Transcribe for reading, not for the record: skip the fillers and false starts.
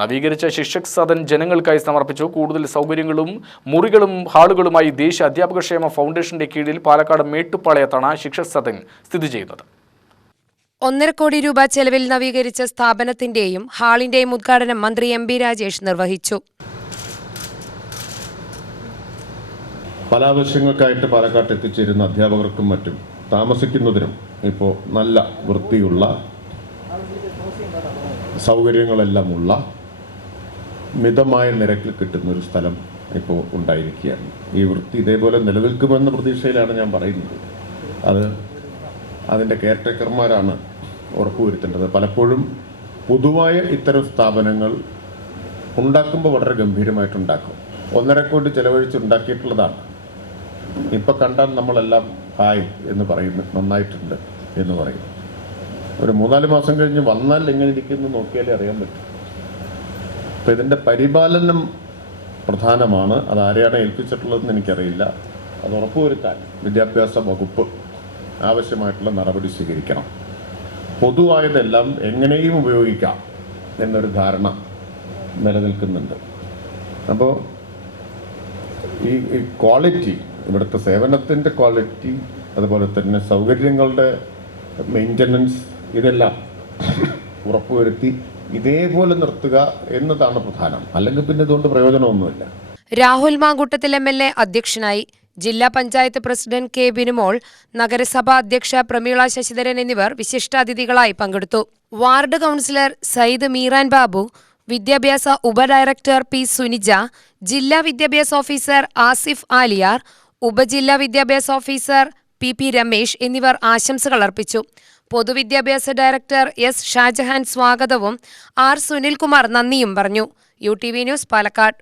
നവീകരിച്ച ശിക്ഷക് സദൻ ജനങ്ങൾക്കായി സമർപ്പിച്ചു. കൂടുതൽ സൗകര്യങ്ങളും മുറികളും ഹാളുകളുമായി ദേശീയ അധ്യാപകക്ഷേമ ഫൗണ്ടേഷന്റെ കീഴിൽ പാലക്കാട് മേട്ടുപ്പാളയത്താണ് ശിക്ഷക് സദൻ സ്ഥിതി ചെയ്യുന്നത്. 1.5 കോടി രൂപ ചെലവിൽ നവീകരിച്ച സ്ഥാപനത്തിന്റെയും ഹാളിന്റെയും ഉദ്ഘാടനം മന്ത്രി എം.ബി. രാജേഷ് നിർവഹിച്ചു. പല ആവശ്യങ്ങൾക്കായിട്ട് പാലക്കാട്ട് എത്തിച്ചേരുന്ന അധ്യാപകർക്കും മറ്റും താമസിക്കുന്നതിനും ഇപ്പോൾ നല്ല വൃത്തിയുള്ള സൗകര്യങ്ങളെല്ലാമുള്ള മിതമായ നിരക്കിൽ കിട്ടുന്നൊരു സ്ഥലം ഇപ്പോൾ ഉണ്ടായിരിക്കുകയാണ്. ഈ വൃത്തി ഇതേപോലെ നിലനിൽക്കുമെന്ന പ്രതീക്ഷയിലാണ് ഞാൻ പറയുന്നത്. അതിൻ്റെ കെയർടേക്കർമാരാണ് ഉറപ്പുവരുത്തേണ്ടത്. പലപ്പോഴും പൊതുവായ ഇത്തരം സ്ഥാപനങ്ങൾ ഉണ്ടാക്കുമ്പോൾ വളരെ ഗംഭീരമായിട്ടുണ്ടാക്കും. 1.5 കോടി ചെലവഴിച്ചുണ്ടാക്കിയിട്ടുള്ളതാണ്. ഇപ്പം കണ്ടാൽ നമ്മളെല്ലാം ഹായ് എന്ന് പറയുന്നു, നന്നായിട്ടുണ്ട് എന്ന് പറയും. ഒരു 3-4 മാസം കഴിഞ്ഞ് വന്നാൽ എങ്ങനെ ഇരിക്കുന്നു നോക്കിയാലേ അറിയാൻ പറ്റും. അപ്പം ഇതിൻ്റെ പരിപാലനം പ്രധാനമാണ്. അതാരെയാണ് ഏൽപ്പിച്ചിട്ടുള്ളതെന്ന് എനിക്കറിയില്ല. അത് ഉറപ്പുവരുത്താൻ വിദ്യാഭ്യാസ വകുപ്പ് ആവശ്യമായിട്ടുള്ള നടപടി സ്വീകരിക്കണം. പൊതുവായതെല്ലാം എങ്ങനെയും ഉപയോഗിക്കാം എന്നൊരു ധാരണ നിലനിൽക്കുന്നുണ്ട്. അപ്പോൾ ഈ ക്വാളിറ്റി, ഇവിടുത്തെ സേവനത്തിൻ്റെ ക്വാളിറ്റി, അതുപോലെ തന്നെ സൗകര്യങ്ങളുടെ മെയിൻ്റനൻസ്, ഇതെല്ലാം ഉറപ്പുവരുത്തി ഇതേപോലെ നിർത്തുക എന്നതാണ് പ്രധാനം. അല്ലെങ്കിൽ പിന്നെ ഇതുകൊണ്ട് പ്രയോജനമൊന്നുമില്ല. രാഹുൽ മാങ്കൂട്ടത്തിൽ MLA അധ്യക്ഷനായി. ജില്ലാ പഞ്ചായത്ത് പ്രസിഡന്റ് കെ ബിനുമോൾ, നഗരസഭാ അധ്യക്ഷ പ്രമീള ശശിധരൻ എന്നിവർ വിശിഷ്ടാതിഥികളായി പങ്കെടുത്തു. വാർഡ് കൗൺസിലർ സയ്യിദ് മീറാൻ ബാബു, വിദ്യാഭ്യാസ ഉപഡയറക്ടർ പി സുനിജ, ജില്ലാ വിദ്യാഭ്യാസ ഓഫീസർ ആസിഫ് ആലിയാർ, ഉപജില്ലാ വിദ്യാഭ്യാസ ഓഫീസർ പി രമേശ് എന്നിവർ ആശംസകൾ അർപ്പിച്ചു. പൊതുവിദ്യാഭ്യാസ ഡയറക്ടർ എസ് ഷാജഹാൻ സ്വാഗതവും ആർ സുനിൽകുമാർ നന്ദിയും പറഞ്ഞു. UTV news, Palakkad.